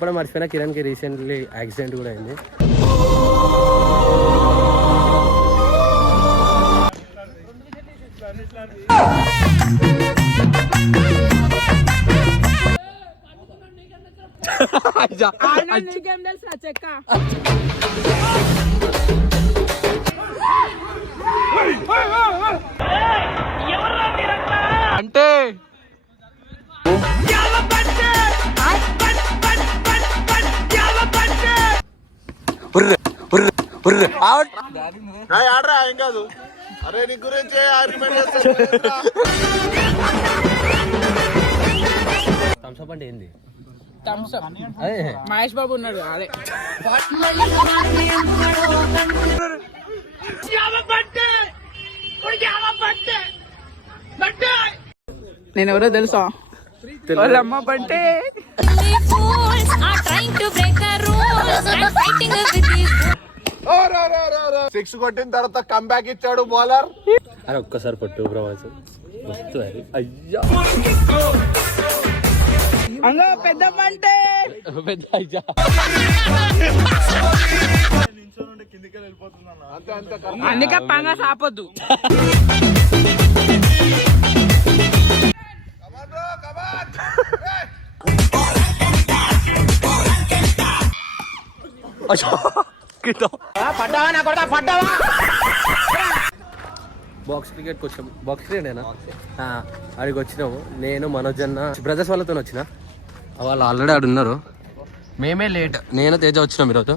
ఇప్పుడు మర్చిపోయినా కిరణ్కి recently accident కూడా అయింది. అంటే ఆడరా ఏం కాదు. అరే నీ గురించి థమ్స్అప్ అంటే ఏంది? మహేష్ బాబు ఉన్నాడు అదే. నేను ఎవరో తెలుసా? వాళ్ళమ్మ బంటే. సిక్స్ కొట్టిన తర్వాత కంబ్యాక్ ఇచ్చాడు బౌలర్. అరే ఒక్కసారి కొట్టు ప్రభాస్ వస్తుంది. అయ్యా పెద్ద బంటే పెద్ద అయ్యా. అందుకే పంగా సాపొద్దు. బాక్స్ క్రికెట్కి వచ్చాము. బాక్స్ క్రికెటేనా? ఆడికి వచ్చినాము. నేను మనోజ్ అన్న బ్రదర్స్ వాళ్ళతో వచ్చిన. వాళ్ళు ఆల్రెడీ ఆడు ఉన్నారు. మేమే లేట్. నేను తేజ వచ్చినాం ఈరోజు.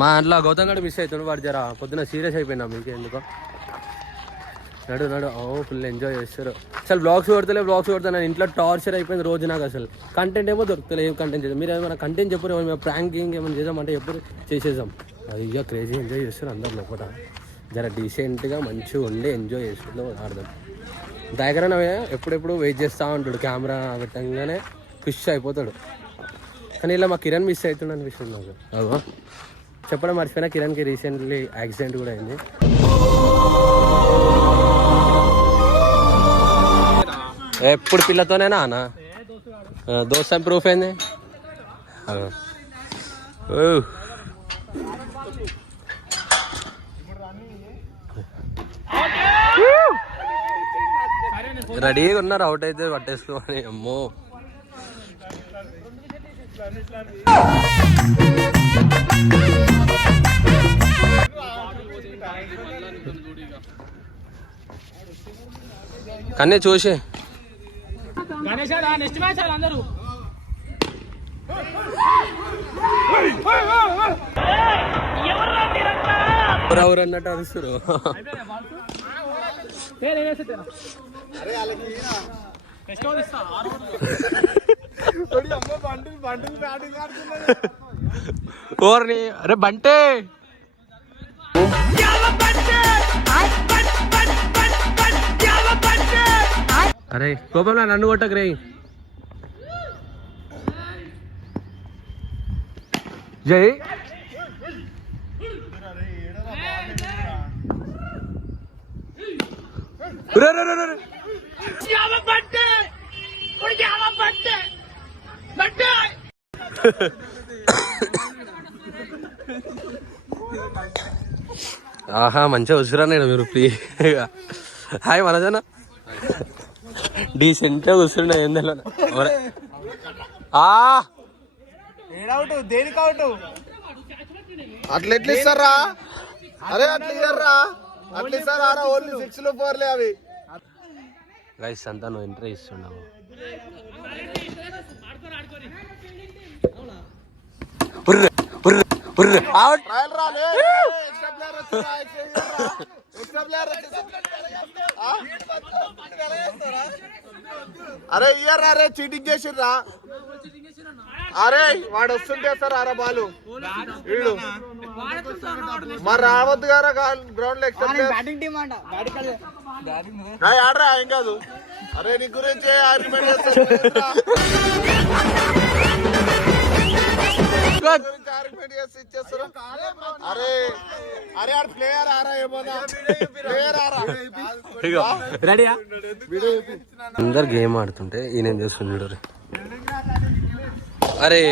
మా ఇంట్లో గౌతమ్ గడు మిస్ అవుతాడు. వాడు జర పొద్దున సీరియస్ అయిపోయినా మీకు ఎందుకో. నడు ఫుల్ ఎంజాయ్ చేస్తారు. అసలు బ్లాగ్స్ కొడతా నేను ఇంట్లో టార్చర్ అయిపోయింది రోజు నాకు. అసలు కంటెంట్ ఏమో దొరుకుతలే. ఏం కంటెంట్ చేద్దాం? మీరు ఏమైనా కంటెంట్ చెప్పారు, ఏమైనా ప్రాంకింగ్ ఏమైనా చేద్దామంటే ఎప్పుడు చేసేద్దాం. అయ్యా క్రేజీ ఎంజాయ్ చేస్తారు అందరు లోపల. జర డీసెంట్గా మంచిగా ఉండి ఎంజాయ్ చేస్తూ ఆడదాం. దగ్గర ఎప్పుడెప్పుడు వెయిట్ చేస్తూ ఉంటాడు. కెమెరా పెట్టంగానే ఖుష్ అయిపోతాడు. కానీ ఇలా మా కిరణ్ మిస్ అవుతుండ అనిపిస్తుంది నాకు. అదో చెప్పడం మర్చిపోయినా కిరణ్కి రీసెంట్లీ యాక్సిడెంట్ కూడా అయింది. ఎప్పుడు పిల్లతోనేనా అన్న? దోస్తం ప్రూఫ్ అయింది. రెడీగా ఉన్నారు. అవుట్ అయితే పట్టేసుకోమని. అమ్మో కన్నీ చూసి ఎవరు అన్నట్టు అరుస్తారు. ఓర్ని అరే బంటే. అరే కోపంలో నన్ను కొట్టకు రే. జై ఆహా మంచిగా వచ్చురా నేను. మీరు ఫ్రీగా హాయ్ మనజన డీసెంట్గా కూర్చుండే. ఏం తెలియదు అట్లా ఎట్లా ఇస్తారా? అరే అట్లా ఇయ్యర్రా. అట్లా ఇస్తారా? ఓన్లీ 6 4 అవి. గైస్ అంతా నువ్వు ఎంట్రీ ఇస్తున్నావు. అరే ఇయ్యర్రా. అరే చీటింగ్ చేసిర్రా. అరే వాడు వస్తుంటే సార్ అరా బాలు వీళ్ళు మరి రావద్దు గారా గ్రౌండ్ లో. ఆడరా ఏం కాదు. అరే నీ గురించి ఆర్గ్యుమెంట్ చేస్తా. అరే అరే ఆడ ప్లేయర్ ఆరా ఏమన్నా ప్లేయర్ ఆరా. అందరు గేమ్ ఆడుతుంటే ఈయన చూస్తున్నాడు. అరే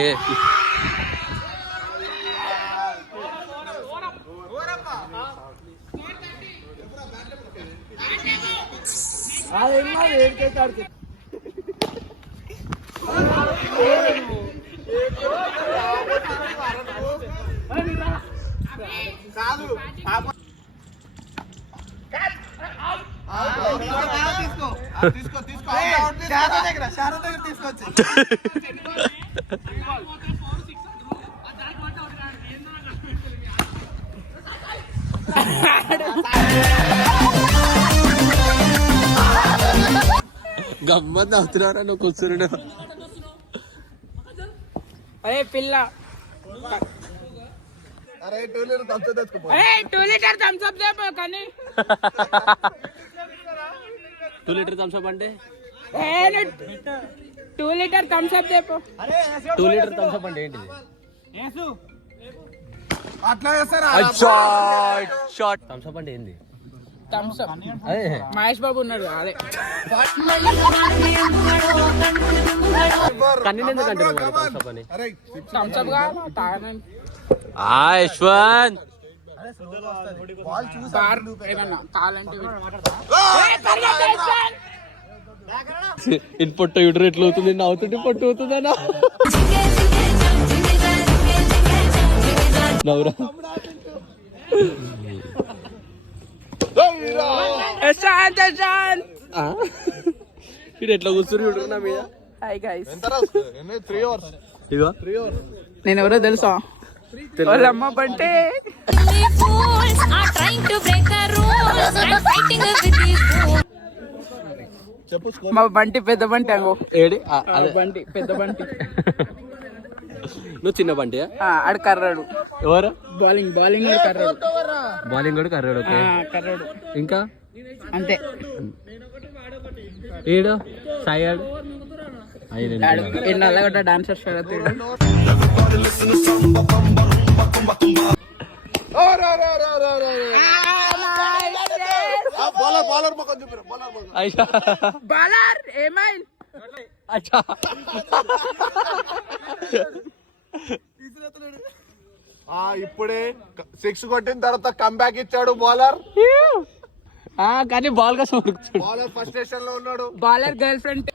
గమ్మత్ అవుతున్నారా నువ్వు కూర్చుని అరే పిల్ల అరే 2 లీటర్ థమ్స్ అప్ తెచ్చుకో. అరే 2 లీటర్ థమ్స్ అప్ దేపో కానీ 2 లీటర్ థమ్స్ అప్ అంటే 2 లీటర్ థమ్స్ అప్ దేపో 2 లీటర్ థమ్స్ అప్ అంటే ఏంటిది? అట్లా చేస్తారా? షార్ట్ థమ్స్ అప్ అంటే ఏంది? థమ్స్ అప్ అదే మహేష్ బాబు ఉన్నాడు అదే కన్నీళ్ళు ఎందుకు అంటారు థమ్స్ అప్ అని? అరే థమ్స్ అప్ గా తాగనండి యశ్వంత్ బార్ ఏమన్నా కావాలంటే ఇన్ పొట్ట ఇడు ఎట్లా అవుతుంది నవ్వుతుంటే పొట్టు అవుతుందన్నా నవ్వురా ఇడు ఎట్లా కూర్చుని ఇడు నా మీద. హాయ్ గైస్ ఎంత రాసుకో? 3 అవర్స్. ఇదిగో 3 అవర్స్. నేను ఎవరో తెలుసా వాళ్ళ అమ్మ బంటే fools are trying to break the rules and fighting with these fools. చెప్పు స్కోర్. మా బంటి పెద్ద బంటి అంగో ఏడి అదే బంటి పెద్ద బంటి నువ్వు చిన్న బంటి ఆడు కర్రాడు ఎవరు? బౌలింగ్ కర్రాడు బౌలింగ్ కూడా కర్రాడు. ఓకే కర్రాడు ఇంకా అంతే ఏడు సాయాడు నల్లగడ్డ డాన్సర్ షరత్ బౌలర్ మొక్కని చూపిరా. బాలర్ ఏమైంది ఇప్పుడే 6 కొట్టిన తర్వాత కంబ్యాక్ ఇచ్చాడు బౌలర్. కానీ బాల్ కోసం బౌలర్ ఫస్ట్ స్టేషన్ లో ఉన్నాడు. Bowler girlfriend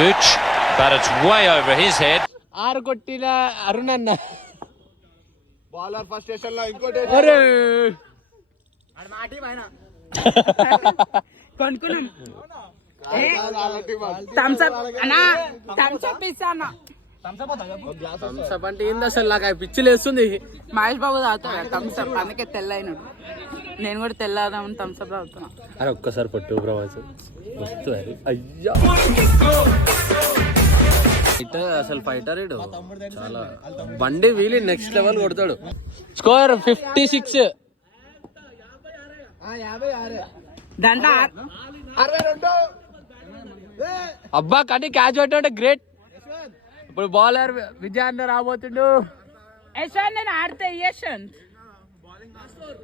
Gooch, but it's way over his head. 6 కొట్టిన అరుణ్ అన్న. బౌలర్ ఫస్ట్ స్టేషన్ లో ఇంకోటి అరే కొనుక్కున్నాం థమ్స్ అప్ అన్నా థమ్స్ అప్ ఇస్తా అన్న థమ్స్ అప్ అంటే ఏంది అసలు? నాకు పిచ్చి లేస్తుంది. మహేష్ బాబు తాగుతాడు థమ్స్ అప్ అందుకే తెల్ల అయినాడు. నేను కూడా తెల్లదామని థమ్స్ అప్ తాగుతున్నా. అరే ఒక్కసారి పట్టు ప్రవాస వస్తు అయ్యా ఫైటర్ అసలు ఫైటర్ ఇడు చాలా బండి వీలి నెక్స్ట్ లెవెల్ కొడతాడు. స్కోర్ 56. దాంట్లో అబ్బా కానీ క్యాచ్ పట్టే గ్రేట్. ఇప్పుడు బౌలర్ విజయాన్ని రాబోతుండు. యశ్వంత్ నేను ఆడితే యశ్వంత్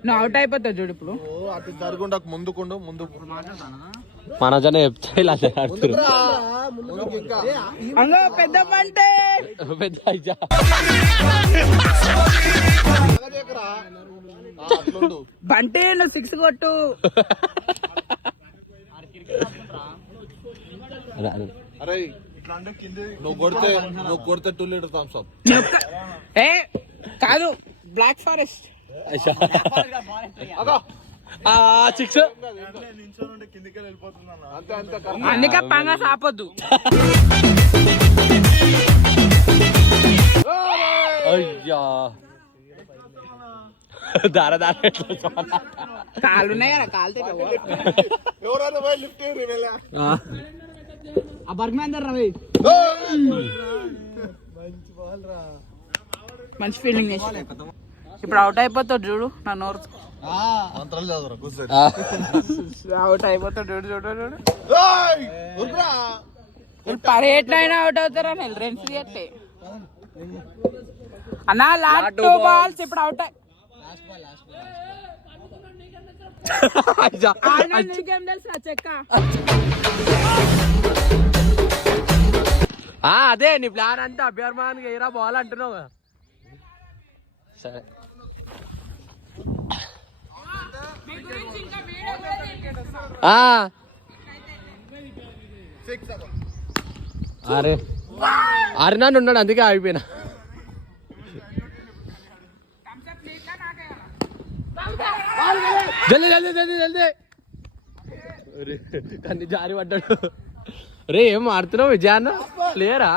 నువ్వు అవుట్ అయిపోతావు చూడు ఇప్పుడు. అటు జరుగుండకు ముందుకుండు ముందు మన జన చెప్తే ఇలా ఆడుతున్నారు. ఇంకా అంగో పెద్ద పంటే పెద్ద అయ్యా. అట్లుండు. బంటే నువ్వు 6 కొట్టు. అరే నువ్వు కొడితే 2 లీటర్ థమ్స్ అప్. ఏ కాదు బ్లాక్ ఫారెస్ట్ 6. అందుకే పంగా సాపొద్దు. అయ్యా దార కాలున్నాయి కదా కాలుతే ఎవరైనా పోయి లిఫ్ట్ చేయరు. ఆ బర్గ్మాన్ రవి మంచి ఫీలింగ్ ఇప్పుడు అవుట్ అయిపోతాడు చూడు నా నోరు మంత్రాలు చదువురా కూర్చొని. అవుట్ అయిపోతాడు చూడు చూడు చూడు పరేట్లైనా అవుట్ అవుతారా నేను రెన్స్ చేస్తే అన్నా లాస్ట్ 2 బాల్స్ ఇప్పుడు అవుట్ నీకేం తెలుసు నా చెక్క అదే నీ ప్లాన్ అంతా అభ్యర్థమాన్ ఎయిరా బాల్ అంటున్నావు కదా. సరే అరే అరే నన్ను ఉన్నాడు అందుకే ఆగిపోయినా. జల్దీ జల్దీ జల్దీ జల్దీ కన్నీ జారి పడ్డాడు. రే ఏం ఆడుతున్నావు విజయాన్న ప్లేయరా?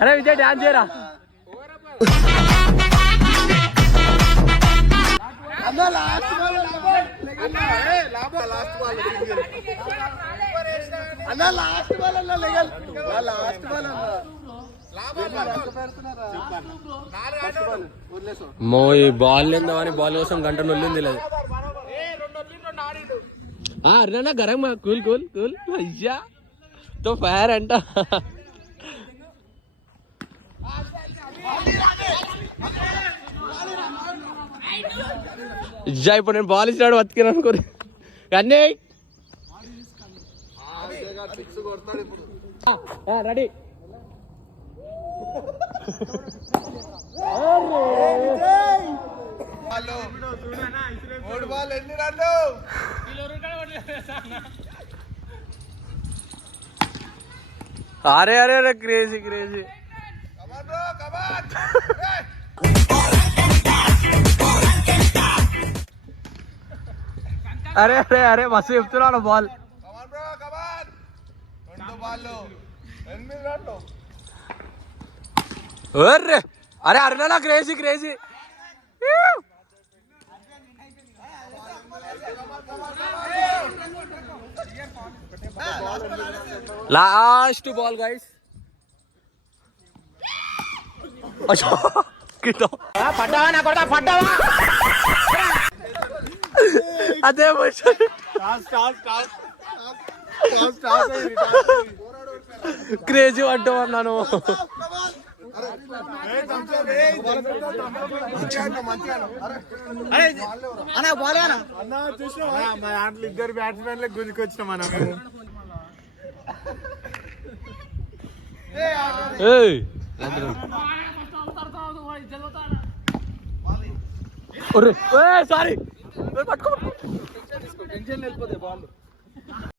అరే విజయ్ డాన్స్ చేయరా. ఈ బాల్ లేదని బాల్ కోసం గంట నొల్లింది లేదు. Arena garam cool cool cool అయ్యా తో ఫైర్ అంట. ఇజ్జా ఇప్పుడు నేను బాల్ ఇచ్చినాడు బతికినా అనుకోరు అన్నీ రెడీ. అరే అరే అరే క్రేజీ క్రేజీ. అరే అరే అరే మస్తు చెప్తున్నాను బాల్. అరే అరే అరే crazy crazy. Last ball guys. అదే క్రేజీ అంటామన్నాను. ఇద్దరు బ్యాట్స్మెన్లే గుంజుకొచ్చిన మనం. సారీ పట్టుకో.